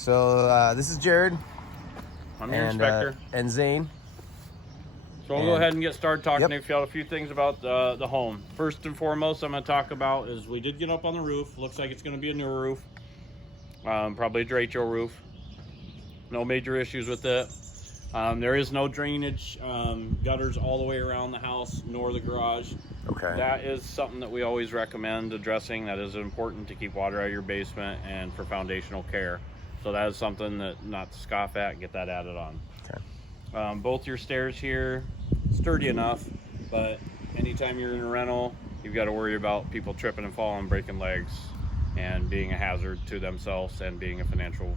So this is Jared. I'm your inspector. And Zane. So we'll go ahead and get started talking Yep. to you about a few things about the home. First and foremost, I'm going to talk about is we did get up on the roof. Looks like it's going to be a newer roof. Probably a derecho roof. No major issues with it. There is no drainage gutters all the way around the house nor the garage. Okay. That is something that we always recommend addressing. That is important to keep water out of your basement and for foundational care. So that is something that not to scoff at, get that added on. Okay. Both your stairs here, sturdy enough, but anytime you're in a rental, you've got to worry about people tripping and falling, breaking legs, and being a hazard to themselves and being a financial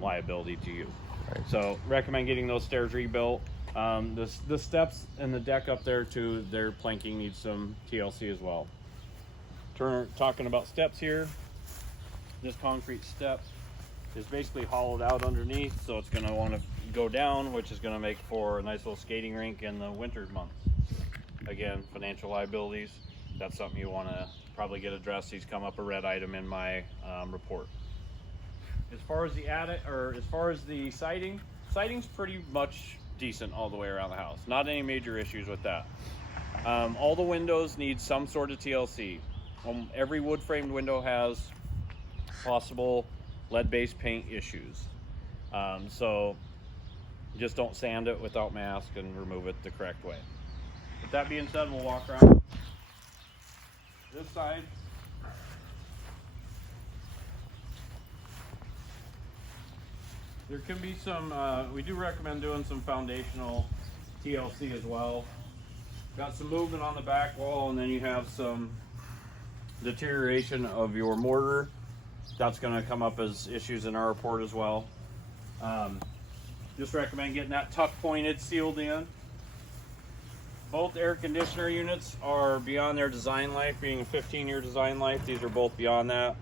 liability to you. Right. So recommend getting those stairs rebuilt. The steps and the deck up there too, their planking needs some TLC as well. Talking about steps here, this concrete step is basically hollowed out underneath, so it's going to want to go down, which is going to make for a nice little skating rink in the winter months. Again, financial liabilities, that's something you want to probably get addressed. These come up a red item in my report. As far as the attic, or as far as the siding's pretty much decent all the way around the house. Not any major issues with that. All the windows need some sort of TLC. Every wood framed window has possible lead-based paint issues. So just don't sand it without mask and remove it the correct way. With that being said, we'll walk around this side. There can be some, we do recommend doing some foundational TLC as well. Got some movement on the back wall, and then you have some deterioration of your mortar. That's going to come up as issues in our report as well. Just recommend getting that tuck pointed, sealed in. Both air conditioner units are beyond their design life, being a 15-year design life. These are both beyond that.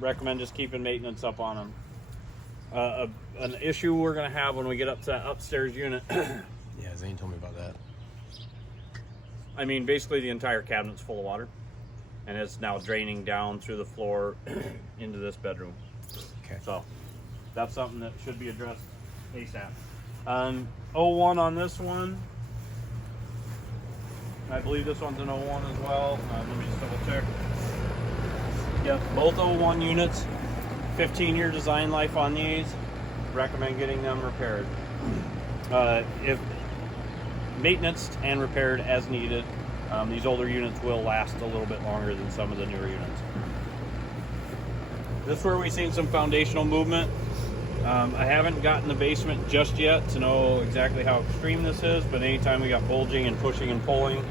Recommend just keeping maintenance up on them. An issue we're going to have when we get up to that upstairs unit. Yeah, Zane told me about that. I mean, basically the entire cabinet's full of water, and it's now draining down through the floor into this bedroom. Okay. So that's something that should be addressed ASAP. 01 on this one. I believe this one's an 01 as well. Let me just double check. Yep, both 01 units. 15-year design life on these. Recommend getting them repaired. If maintenance and repaired as needed, these older units will last a little bit longer than some of the newer units. This is where we've seen some foundational movement. I haven't gotten the basement just yet to know exactly how extreme this is, but anytime we got bulging and pushing and pulling,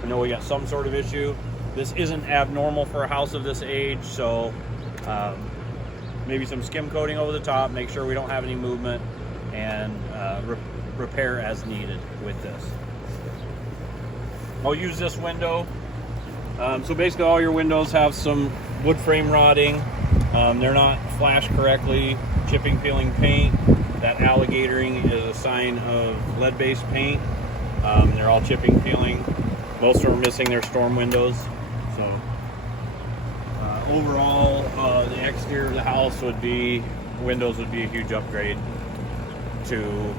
I know we got some sort of issue. This isn't abnormal for a house of this age, so maybe some skim coating over the top, make sure we don't have any movement, and repair as needed with this. I'll use this window. So basically all your windows have some wood frame rotting. They're not flashed correctly, chipping, peeling paint. That alligatoring is a sign of lead-based paint. They're all chipping, peeling. Most of them are missing their storm windows. So overall, the exterior of the house would be, windows would be a huge upgrade to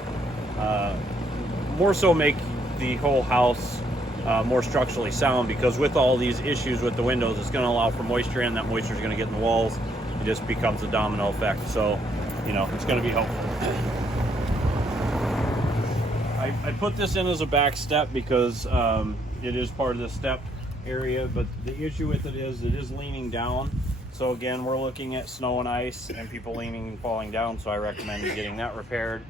more so make the whole house more structurally sound, because with all these issues with the windows, it's going to allow for moisture, and that moisture is going to get in the walls. It just becomes a domino effect. So, you know, it's going to be helpful. I put this in as a back step because it is part of the step area, but the issue with it is leaning down. So again, we're looking at snow and ice and people leaning and falling down, so I recommend getting that repaired.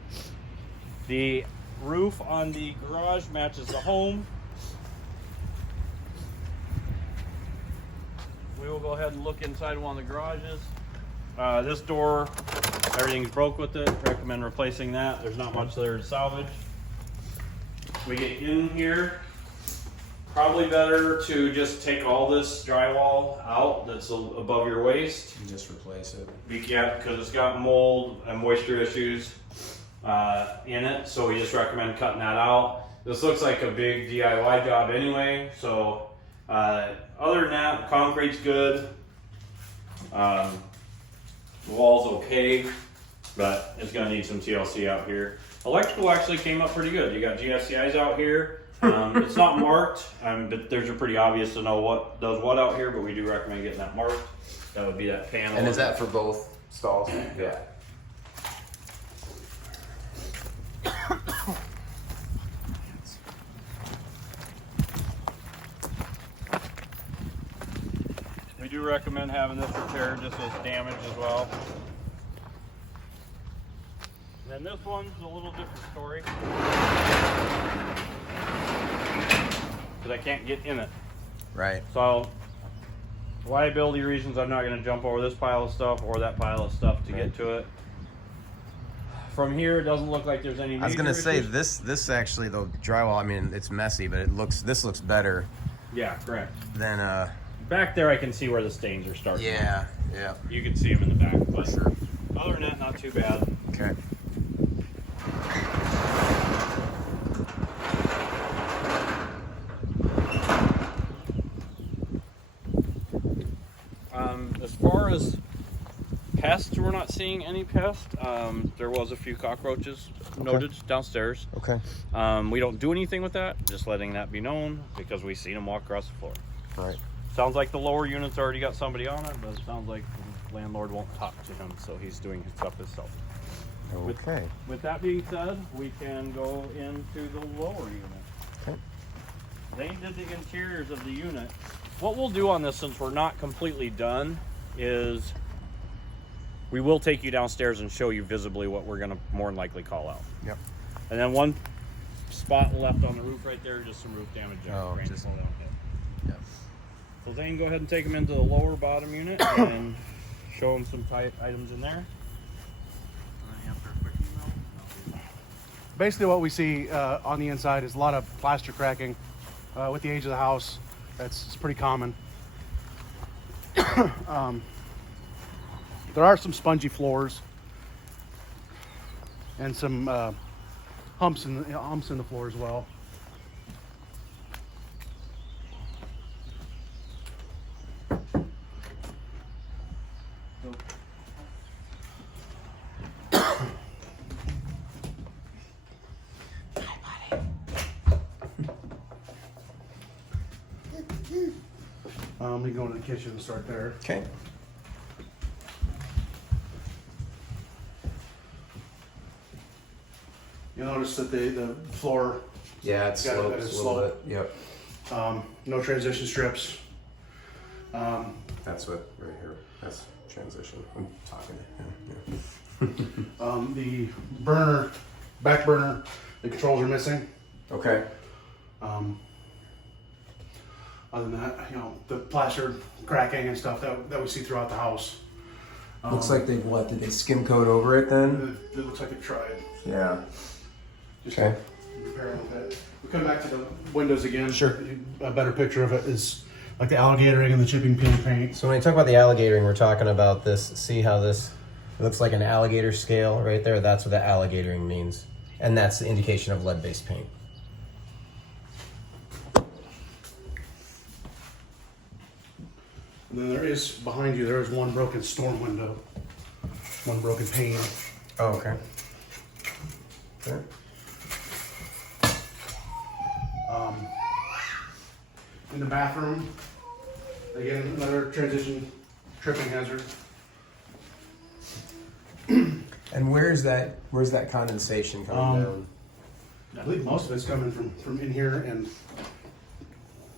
The roof on the garage matches the home. We will go ahead and look inside one of the garages. This door, everything's broke with it. Recommend replacing that. There's not much there to salvage. We get in here. Probably better to just take all this drywall out that's above your waist. And just replace it. Yeah, because it's got mold and moisture issues in it, so we just recommend cutting that out. This looks like a big DIY job anyway, so other than that, concrete's good. The wall's okay, but it's gonna need some TLC out here. Electrical actually came up pretty good. You got GFCIs out here. It's not marked, but there's a pretty obvious to know what does what out here, but we do recommend getting that marked. That would be that panel. And is that for both stalls? Yeah. We do recommend having this repaired just as damaged as well. And then this one's a little different story. Because I can't get in it. Right. So, liability reasons, I'm not going to jump over this pile of stuff or that pile of stuff to get to it. From here, it doesn't look like there's any major I was gonna say issues. this actually, the drywall. I mean, it's messy, but this looks better Yeah, correct. than Back there, I can see where the stains are starting. Yeah. You can see them in the back. But Sure. other than that, not too bad. Okay. As far as pests, we're not seeing any pests. There was a few cockroaches noted downstairs. Okay. We don't do anything with that, just letting that be known because we've seen them walk across the floor. Right. Sounds like the lower unit's already got somebody on it, but it sounds like the landlord won't talk to him, so he's doing his stuff himself. Okay. With that being said, we can go into the lower unit. Okay. They did the interiors of the unit. What we'll do on this, since we're not completely done, is we will take you downstairs and show you visibly what we're going to more than likely call out. Yep. And then one spot left on the roof right there, just some roof damage. Just. Pull down hit. Yep. So Zane, go ahead and take them into the lower bottom unit and show them some tight items in there. Basically what we see on the inside is a lot of plaster cracking with the age of the house. It's pretty common. There are some spongy floors and some humps in the floor as well. We go into the kitchen and start there. Okay. You'll notice that the floor, Yeah, it Got it, slopes it's a little slope. bit. Yep. no transition strips. That's what right here. That's transition. I'm talking to him. Yeah. The back burner, the controls are missing. Okay. Other than that, the plaster cracking and stuff that we see throughout the house. Looks like they've did they skim coat over it then? It looks like they've tried. Yeah. Just Okay. repair a little bit. We come back to the windows again. Sure. A better picture of it is like the alligatoring and the chipping peel paint. So when we talk about the alligatoring, we're talking about this. See how this looks like an alligator scale right there? That's what the alligatoring means. And that's the indication of lead-based paint. And then behind you, there is one broken storm window, one broken pane. Oh, okay. Okay. In the bathroom, again, another transition tripping hazard. And where's that condensation coming down? I believe most of it's coming from in here, and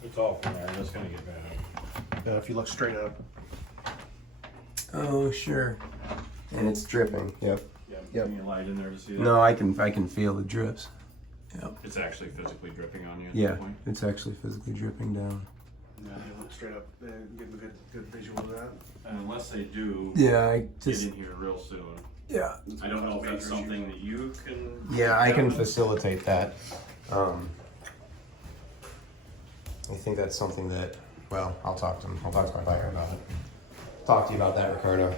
It's all from there. It's going to get bad. if you look straight up. Oh, sure. And it's dripping. Yep. Yep. Can you light in there to see that? No, I can feel the drips. Yep. It's actually physically dripping on you at Yeah, that point. it's actually physically dripping down. Yeah, you look straight up, give them a good visual of that. And unless they do Yeah, I get just in here real soon. yeah. I don't know if that's something that you can... Yeah, I can facilitate that. I think that's something that, well, I'll talk to him. I'll talk to my buyer about it. Talk to you about that, Ricardo.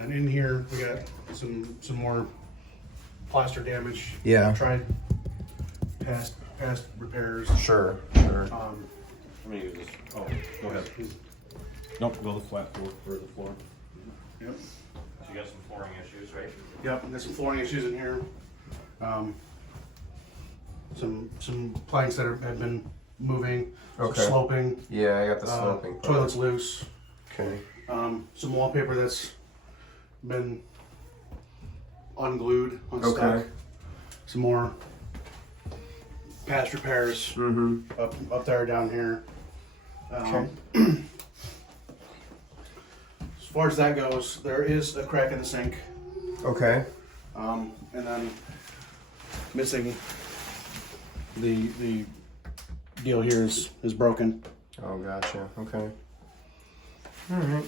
And in here, we got some more plaster damage. Yeah. Tried past repairs. Sure. I'm going to use this. Oh, go ahead. Nope, go the flat floor for the floor. Yep. So you got some flooring issues, right? Yep. There's some flooring issues in here. Some planks that have been moving. Okay. Some sloping. Yeah, I got the sloping. part. Toilets loose. Okay. Some wallpaper that's been unglued, unstuck. Okay. Some more patch repairs up there, down here. Okay. As far as that goes, there is a crack in the sink, Okay. and then missing the deal here is broken. Oh, gotcha. Okay. All right.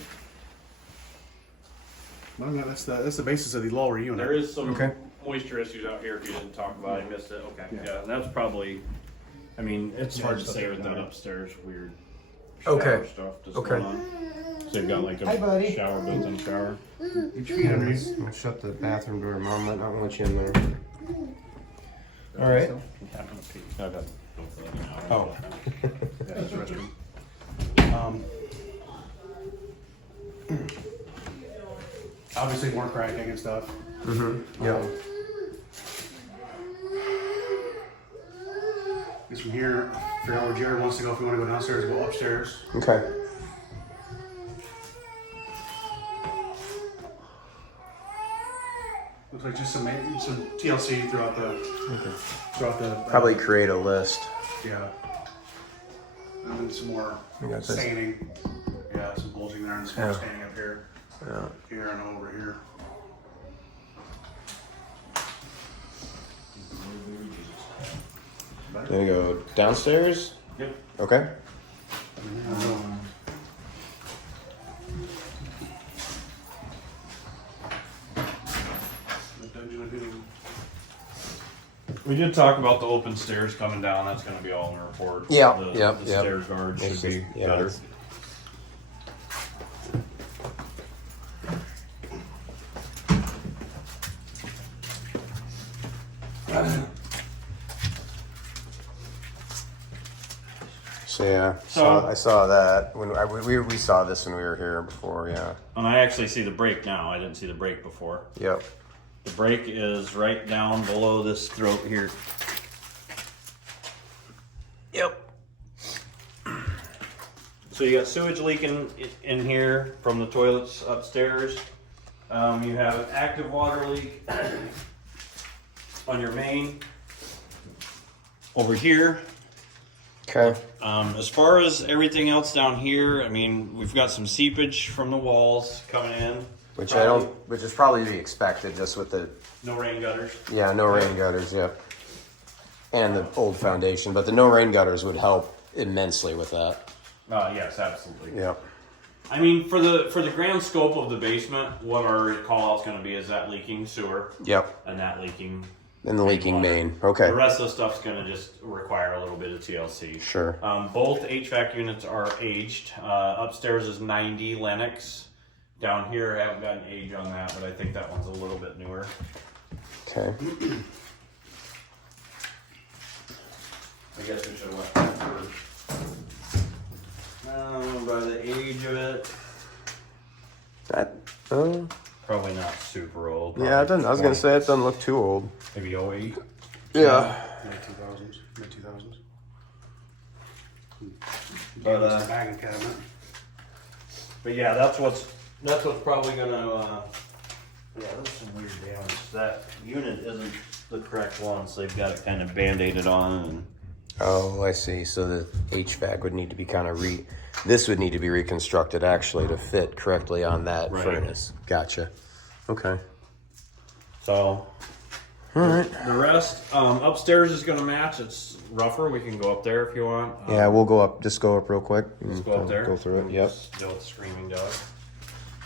Well, no, that's the basis of the lower unit. There is some Okay. moisture issues out here if you didn't talk about it, I missed it. Okay, Yeah. yeah, that's probably, I mean, it's Yeah, hard to just say up with there. that upstairs weird Okay. shower stuff that's Okay. going on. So you've got like Hi, buddy. a shower, built-in shower. Get your feet underneath. I'm gonna shut the bathroom door. Mom might not want you in there. All right. Yeah, I'm gonna pee. I got Oh. Yeah, that's the restroom. Obviously more cracking and stuff. Yeah. Guess from here, figure out where Jared wants to go. If we want to go downstairs, go upstairs. Okay. Looks like just some TLC throughout the Probably create a list. yeah. And then some more You got this? staining. Yeah, some bulging there and some more Yeah. staining up here, Yeah. here and over here. Then we go downstairs. Yep. Okay. The dungeon of doom. We did talk about the open stairs coming down. That's going to be all in the report. Yeah, The, yep, the yep. stairs guard should It's be just- yeah, better. it's- So yeah, So- I saw that when we saw this when we were here before. Yeah. And I actually see the break now. I didn't see the break before. Yep. The break is right down below this throat here. Yep. So you got sewage leaking in here from the toilets upstairs. You have an active water leak on your main over here. Okay. As far as everything else down here, I mean, we've got some seepage from the walls coming in. Which Probably which is probably to be expected just with the No rain gutters. no rain gutters. Yep. And the old foundation, but the no rain gutters would help immensely with that. Yes, absolutely. Yep. I mean, for the grand scope of the basement, what our call out's going to be is that leaking sewer Yep. and that leaking. And the leaking water. main. Okay. The rest of the stuff's going to just require a little bit of TLC. Sure. Both HVAC units are aged. Upstairs is 90 Lennox. Down here, I haven't got an age on that, but I think that one's a little bit newer. Okay. I guess we should have went that first. By the age of it, That. probably not super old. Yeah, it doesn't. I was gonna say it doesn't look too old. Maybe 08. Yeah. Mid 2000s. But, bagging cabinet. But yeah, that's what's probably gonna. Yeah, there's some weird damage. That unit isn't the correct one, so they've got it kind of band-aided on. And Oh, I see. So the HVAC would need to be kind of This would need to be reconstructed actually to fit correctly on that Right. furnace. Gotcha. Okay. so All right. the rest upstairs is gonna match. It's rougher. We can go up there if you want. Yeah, we'll go up. Just go up real quick. Let's go up there. Go through it. Yep. Deal with the screaming dog.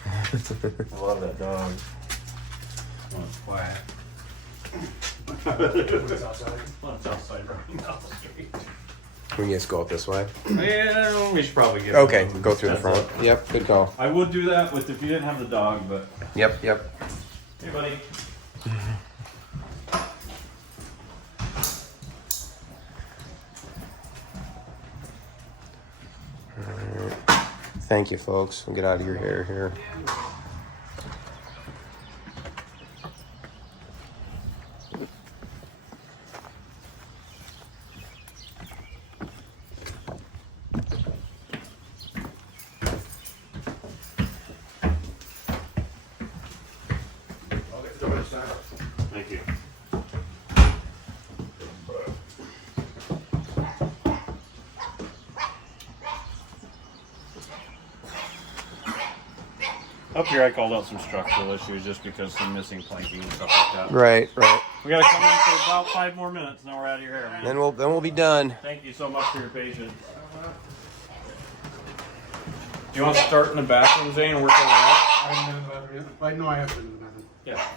I love that dog. Oh, it's quiet. It's outside. Well, it's outside running down the street. We can just go up this way. Yeah, we should probably get. Okay, go through the front. Yep. Good call. I would do that with if you didn't have the dog, but Yep. Yep. hey, buddy. Thank you, folks. We'll get out of your hair here. Thank you. Up here, I called out some structural issues just because some missing planking and stuff like that. Right. We gotta come in for about 5 more minutes, and then we're out of your hair, man. Then we'll be done. Thank you so much for your patience. Do you want to start in the bathroom, Zane, and work on that? I haven't been in the bathroom yet. I know I haven't been in the bathroom. Yeah.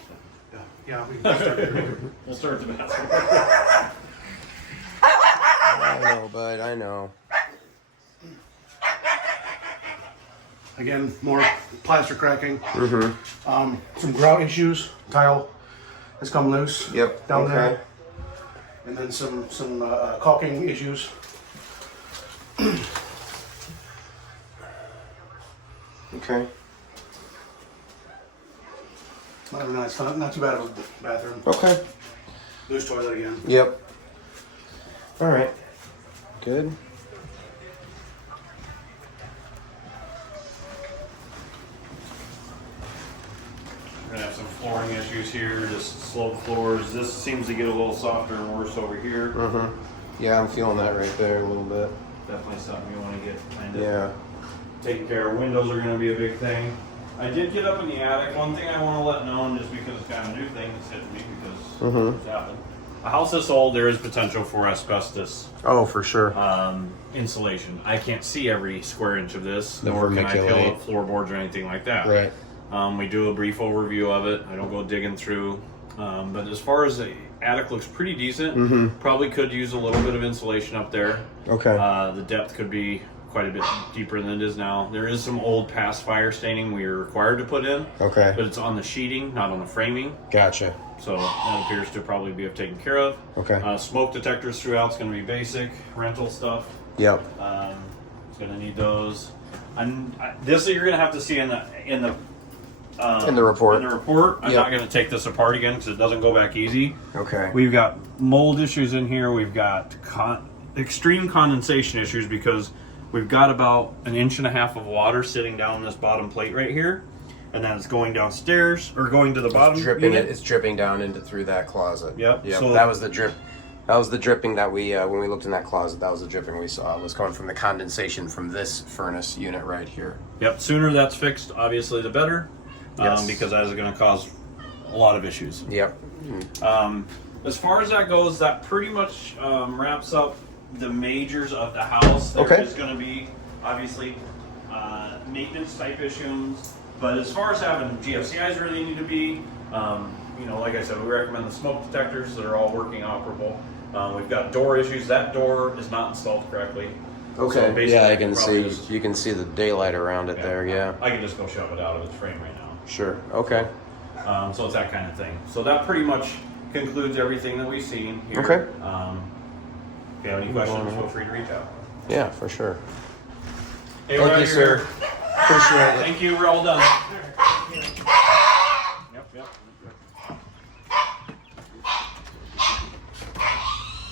Yeah, we can start there. We'll start at the bathroom. I know, bud. I know. Again, more plaster cracking. Mm-hmm. Some grout issues. Tile has come loose. Yep. Down okay. there. And then some caulking issues. Okay. Not nice. Not too bad of a bathroom. Okay. Loose toilet again. Yep. All right. Good. We're gonna have some flooring issues here, just slope floors. This seems to get a little softer and worse over here. Mm-hmm. Yeah, I'm feeling that right there a little bit. Definitely something you want to get kind of Yeah. taken care of. Windows are going to be a big thing. I did get up in the attic. One thing I want to let known, just because it's kind of a new thing that's hit me because it's happened. A house this old, there is potential for asbestos Oh, for sure. insulation. I can't see every square inch of this, The nor can I peel vermiculite. up floorboards or anything like that. Right. We do a brief overview of it. I don't go digging through. But as far as the attic looks pretty decent, probably could use a little bit of insulation up there. Okay. The depth could be quite a bit deeper than it is now. There is some old past fire staining we are required to put in, Okay. but it's on the sheeting, not on the framing. Gotcha. So that appears to probably be taken care of. Okay. Smoke detectors throughout is going to be basic rental stuff. Yep. It's going to need those. This you're going to have to see in the In the report. In the report, I'm Yep. not going to take this apart again because it doesn't go back easy. Okay. We've got mold issues in here. We've got extreme condensation issues because we've got about 1.5 inches of water sitting down this bottom plate right here, and then it's going downstairs or going to the bottom. dripping unit. it's dripping down into through that closet. Yep. Yep. So- that was the drip. That was the dripping that we when we looked in that closet. That was the dripping we saw. It was coming from the condensation from this furnace unit right here. Yep. Sooner that's fixed, obviously, the better. Yes. Because that is going to cause a lot of issues. Yep. As far as that goes, that pretty much wraps up the majors of the house. There Okay. is going to be, obviously, maintenance type issues. But as far as having GFCIs where they need to be, like I said, we recommend the smoke detectors that are all working operable. We've got door issues. That door is not installed correctly. Okay. So basically, Yeah, I can probably see. just- You can see the daylight around it there. Yeah. I can just go shove it out of its frame right now. Sure. Okay. So it's that kind of thing. So that pretty much concludes everything that we've seen here. Okay. If you have any questions, feel free to reach out. Yeah, for sure. Hey, we're Thank out you, of sir. here. Appreciate it. Thank you. We're all done.